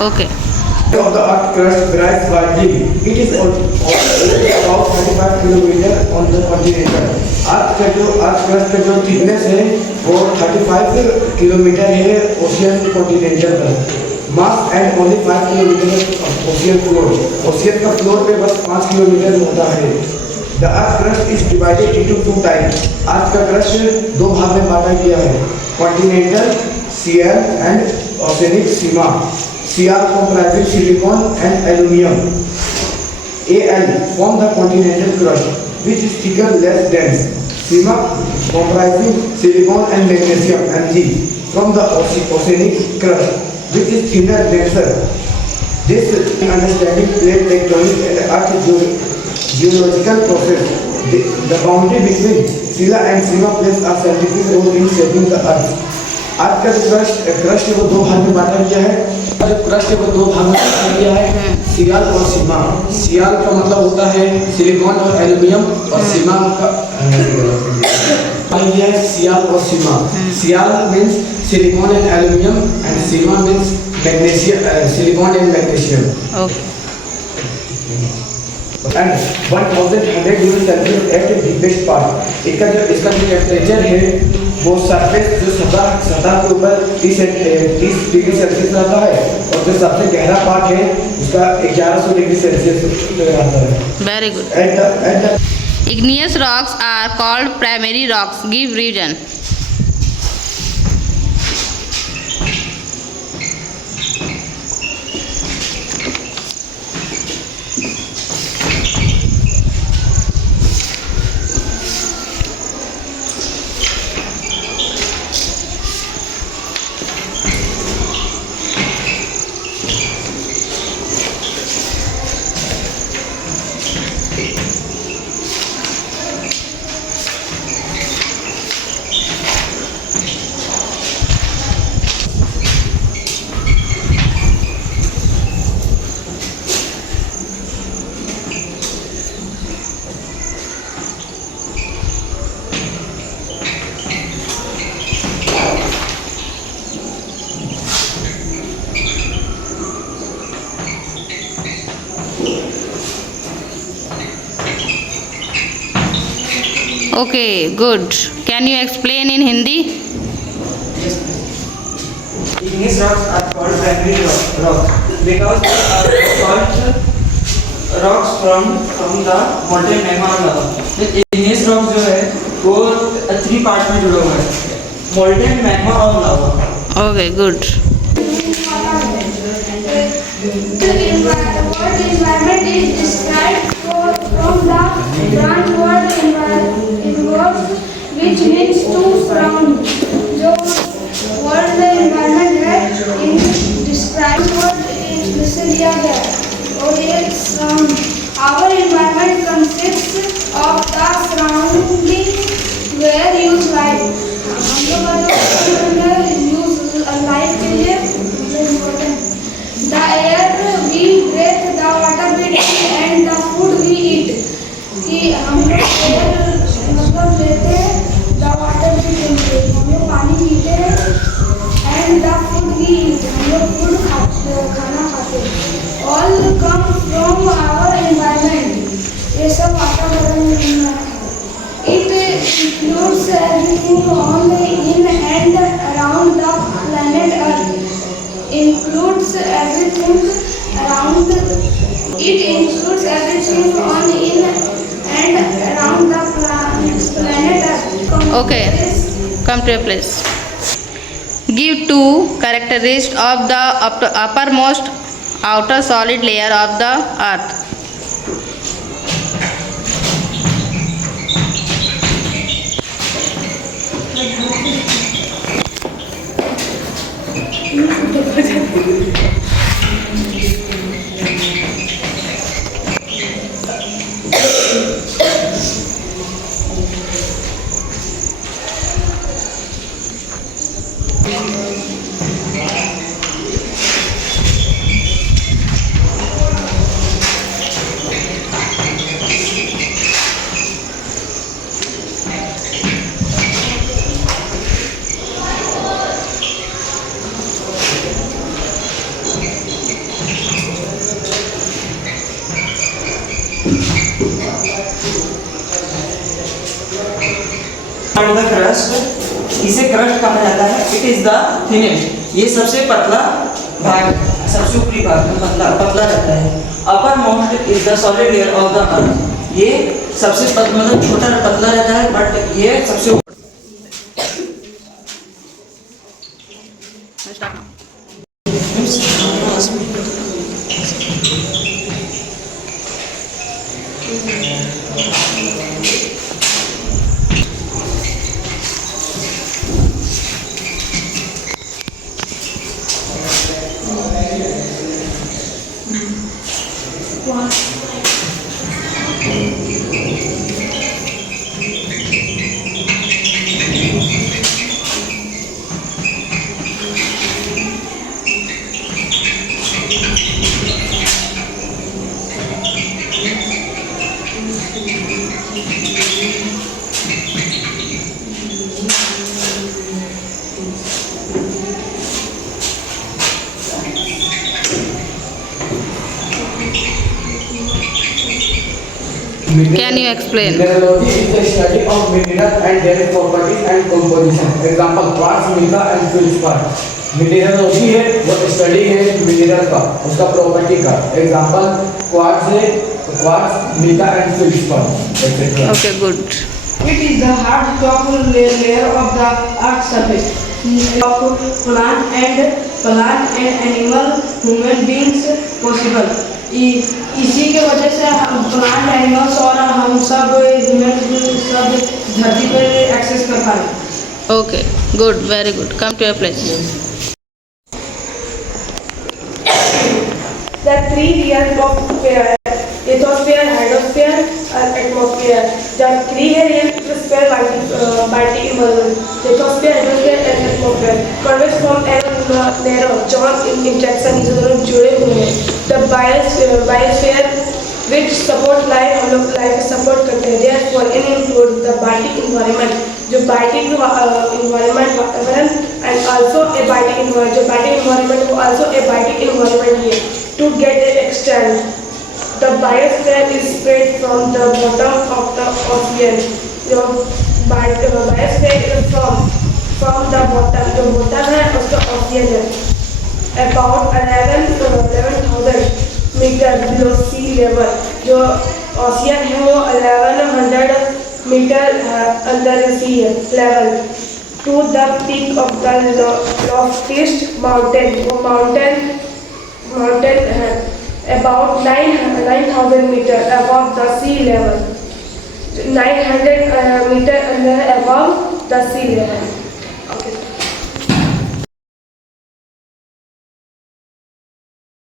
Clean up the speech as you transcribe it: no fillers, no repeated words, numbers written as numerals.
Okay. Of the earth crust varies widely. It is about 35 kilometre on the continental. Earth crust का जो thickness है वो 35 kilometre है ocean continental का. Mass and only 5 kilometre ocean floor. Ocean का floor पे बस 5 kilometre होता है. The earth crust is divided into two types. Earth का क्रस्ट दो भाग में बांटा गया है, continental sial and oceanic sima. CR comprising silicon and aluminum. AL form the continental crust, which is thicker, less dense. CIMA comprising silicon and magnesium. Mg from the oceanic crust, which is thinner, denser. This understanding plate tectonic and earth geological process. The boundary between Sila and CIMA plays a scientific role in shaping the earth. अर्थ का जो crust है वो दो भाग में बांटा गया है. जो क्रस्ट है वो दो भाग में बांटा गया है, सियाल और सीमा. सियाल का मतलब होता है सिलिकॉन और एल्यूमिनियम, और सीमा का ये है सियाल और sima. Sial means silicon and aluminium and sima means magnesium, silicon and magnesium. Okay. And 1100 degree Celsius at the deepest part. इसका जो टेम्परेचर है वो सरफेस जो सतह के ऊपर 30 डिग्री सेल्सियस रहता है, और जो सबसे गहरा पार्ट है उसका 1100 डिग्री सेल्सियस रहता है. Very good. Igneous rocks are called primary rocks. Give reason. Okay, good. Can you explain in Hindi? Igneous rocks are called primary rocks because they are called rocks from the molten magma of lava. Igneous rocks जो है वो 3 part में जुड़ा हुआ है, molten magma और lava. Okay, good. The environment is described from the plant world involves, which means to surround. जो world environment है in described word इससे लिया गया है और ये surround. Our environment consists of the surrounding where you live. हम लोग का यूज लाइफ के लिए important. The air we breathe, the water we drink, and the food we eat. कि हम लोग air मतलब लेते हैं, the water we drink, हम लोग पानी पीते हैं, and the food we eat, हम लोग food खाना खाते हैं. All come from our environment. ये सब वातावरण में है. It includes everything on in and around the planet Earth. Includes everything around. It includes everything on in and around the planet Earth. Okay, come to a place. Give two characteristics of the uppermost outer solid layer of the earth. Crust, इसे crust कहा जाता है। It is the thinnest, ये सबसे पतला भाग, सबसे ऊपरी भाग में पतला रहता है। Upper most is the solid layer of the earth, ये सबसे मतलब छोटा पतला रहता है, बट ये सबसे Can you explain? Mineralogy is the study of minerals and their properties and composition. Example, quartz, mica and feldspar. मिनरलोजी है वो स्टडी है मिनरल का, उसका प्रॉपर्टी का। एग्जांपल क्वार्ट्ज है, quartz, mica and feldspar etc. Okay, good. It is the hard top layer of the earth's surface. Of plant and animal, human beings possible. इसी के वजह से हम प्लांट, एनिमल्स और हम सब ह्यूमन सब धरती पर एक्सेस कर पा रहे हैं। Okay, good, very good. Come to your place. The three layers of lithosphere, hydrosphere, and atmosphere. The three layers body environment. Lithosphere, hydrosphere, and atmosphere. Convex from air narrow. John interaction is जुड़े हुए हैं. The biosphere which support life, हम लोग life support करते हैं. Therefore, it includes the biotic environment. जो biotic environment and also a biotic environment. जो biotic environment वो also a biotic environment है. To get an extent, the biosphere is spread from the bottom of the ocean. जो biosphere is from the bottom, जो bottom है उसका ocean है. About 11,000 metre below sea level. जो ocean है वो 1100 metre under sea level. To the peak of the loftiest mountain. वो mountain है about 9,000 metre above the sea level. 900 metre under above the sea level.